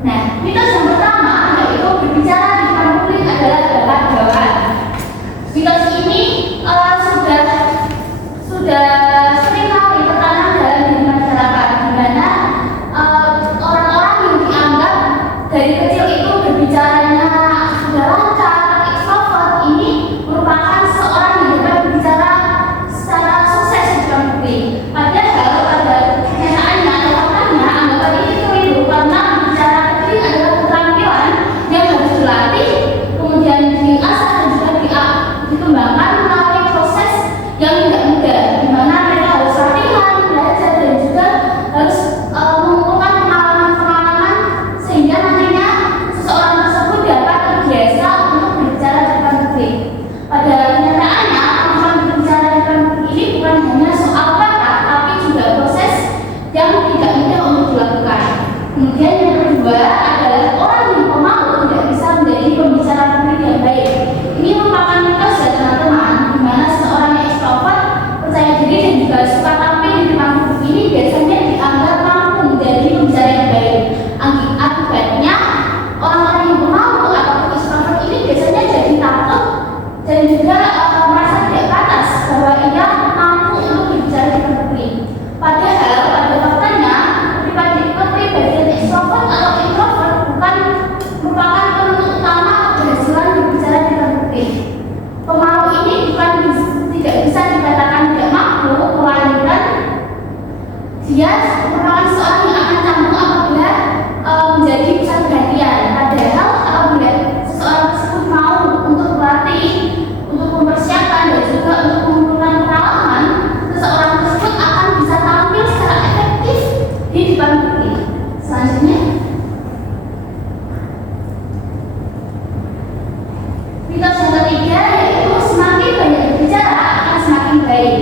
Nah, mitos yang pertama yaitu berbicara di depan publik adalah dapat bawaan. Mitos ini sudah sering kali tertanam dalam diri masyarakat, di mana orang-orang yang dianggap dari kecil itu berbicaranya sudah lancar, ekstrovert, ini merupakan seorang yang dapat berbicara secara sukses di depan publik. Padahal pada kenyataannya atau faktanya anggapan ini keliru, karena berbicara publik adalah keterampilan yang harus dilatih, kemudian diasah dan juga dikembangkan melalui proses yang tidak mudah, di mana mereka harus latihan, belajar, dan juga harus mengumpulkan pengalaman-pengalaman sehingga nantinya seseorang tersebut dapat terbiasa untuk berbicara di depan publik. Pada kenyataannya, kemampuan berbicara di depan publik ini bukan hanya soal kata, tapi juga proses yang tidak mudah untuk dilakukan. Kemudian yang kedua adalah orang yang pemalu tidak bisa menjadi pembicara publik yang baik. Ini merupakan mitos ya teman-teman, di mana seorang yang ekstrovert, percaya diri dan juga suka tampil di depan publik ini biasanya dianggap mampu menjadi pembicara yang baik. Akibatnya orang-orang yang pemalu atau ekstrovert ini biasanya jadi takut dan juga merasa tidak pantas bahwa ia mampu untuk berbicara di depan publik. Padahal pada faktanya kepribadian ekstrovert atau introvert bukan merupakan penentu utama keberhasilan berbicara di depan publik. Pemalu ini bukan tidak bisa dikatakan tidak mampu, melainkan dia merupakan seorang yang akan canggung apabila menjadi pusat perhatian. Padahal apabila seseorang tersebut mau untuk berlatih, untuk mempersiapkan dan juga untuk mengumpulkan pengalaman, seseorang tersebut akan bisa tampil secara efektif di depan publik. Selanjutnya, mitos yang ketiga yaitu semakin banyak berbicara akan semakin baik.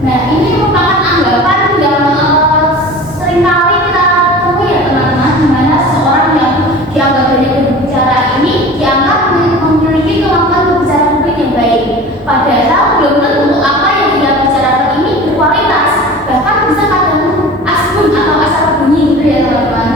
Nah, ini merupakan anggapan yang seringkali kita temui ya teman-teman, di mana seseorang yang dianggap banyak berbicara ini dianggap memiliki kemampuan berbicara publik yang baik. Padahal belum tentu apa yang dia bicarakan ini berkualitas, bahkan bisa kadang asbun atau asal bunyi gitu ya teman-teman.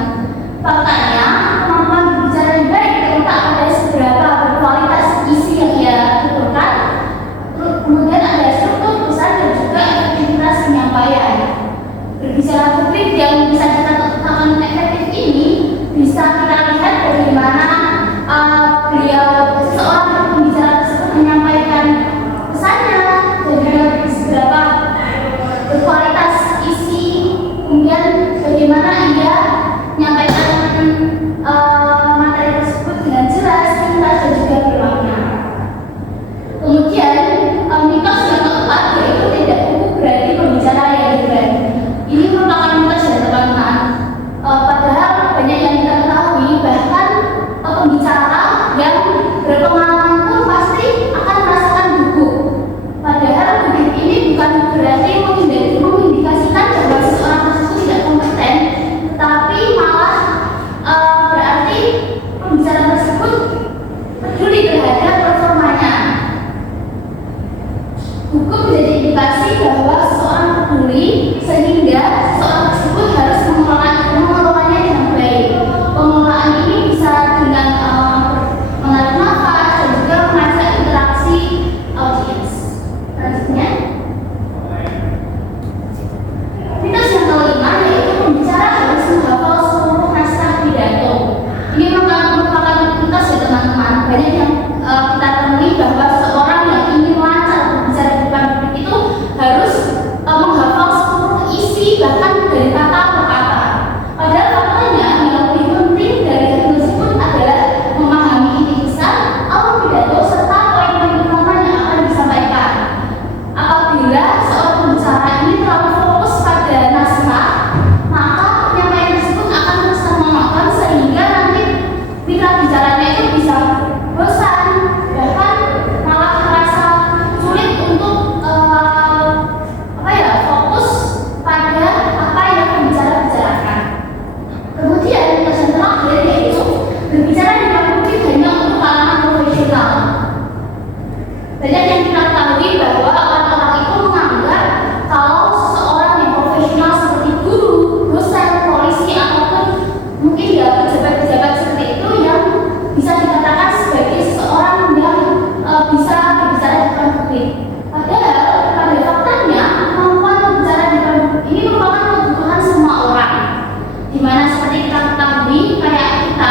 Dimana seperti kita ketahui, kayak kita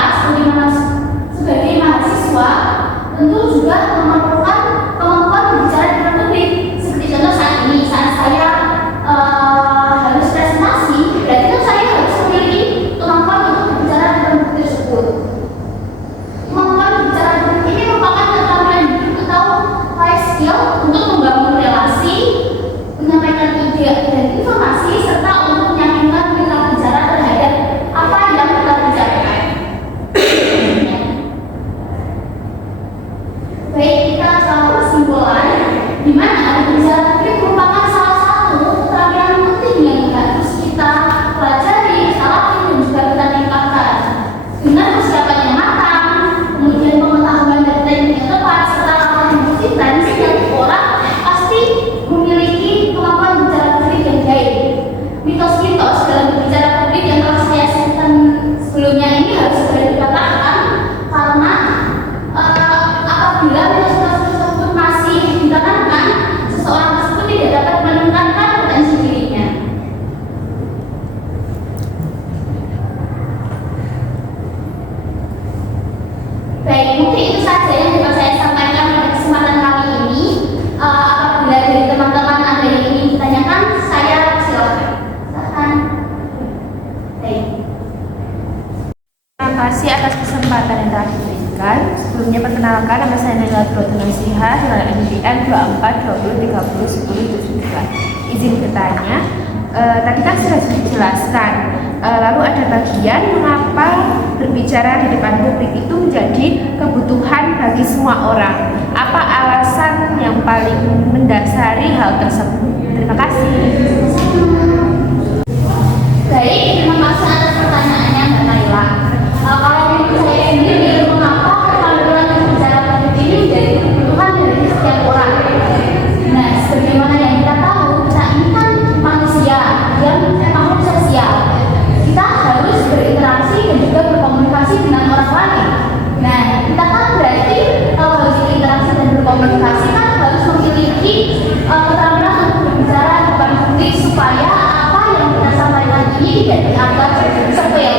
sebagai mahasiswa tentu juga memerlukan kemampuan berbicara di depan publik. Seperti contoh saat ini, saat saya harus presentasi, berarti kan saya harus memiliki kemampuan untuk berbicara di depan publik tersebut. Kemampuan berbicara di depan ini merupakan keterampilan atau life skill untuk membangun relasi, menyampaikan ide dan informasi, serta untuk meyakinkan mitra bicara terhadap apa yang kita bicarakan. Baik, kita tahu kesimpulan di mana berbicara publik merupakan salah satu keterampilan penting yang harus kita pelajari, latih dan juga kita tingkatkan. Dengan persiapan yang matang, kemudian pengetahuan dan teknik yang tepat, serta latihan yang konsisten, setiap orang pasti memiliki kemampuan berbicara publik yang baik. Mitos-mitos dalam berbicara publik yang telah saya sebutkan sebelumnya ini harus segera dipatahkan, karena apabila mitos-mitos tersebut masih ditanamkan, seseorang tersebut tidak dapat meningkatkan potensi dirinya. Baik, mungkin itu saja yang dapat saya sampaikan pada kesempatan kali ini. Apabila dari teman-teman ada yang ingin ditanyakan, saya silakan. Baik. Terima kasih atas kesempatan yang telah diberikan. Sebelumnya perkenalkan, nama saya Naila Nasiha dengan NPM 2420301072. Izin bertanya, tadi kan sudah dijelaskan, lalu ada bagian mengapa berbicara di depan publik itu menjadi kebutuhan bagi semua orang. Apa alasan yang paling mendasari hal tersebut? Terima kasih. Baik, terima kasih atas pertanyaannya Mbak Naila. Kalau menurut saya sendiri, mengapa keterampilan berbicara publik ini menjadi kebutuhan dari setiap orang? Nah, sebagaimana yang kita tahu, kita ini kan manusia yang makhluk sosial. Kita harus berinteraksi dan juga berkomunikasi dengan orang lain. Nah, kita kan berarti kalau harus berinteraksi dan berkomunikasi kan harus memiliki keterampilan untuk berbicara di depan publik supaya apa yang kita sampaikan ini tidak dianggap sepele.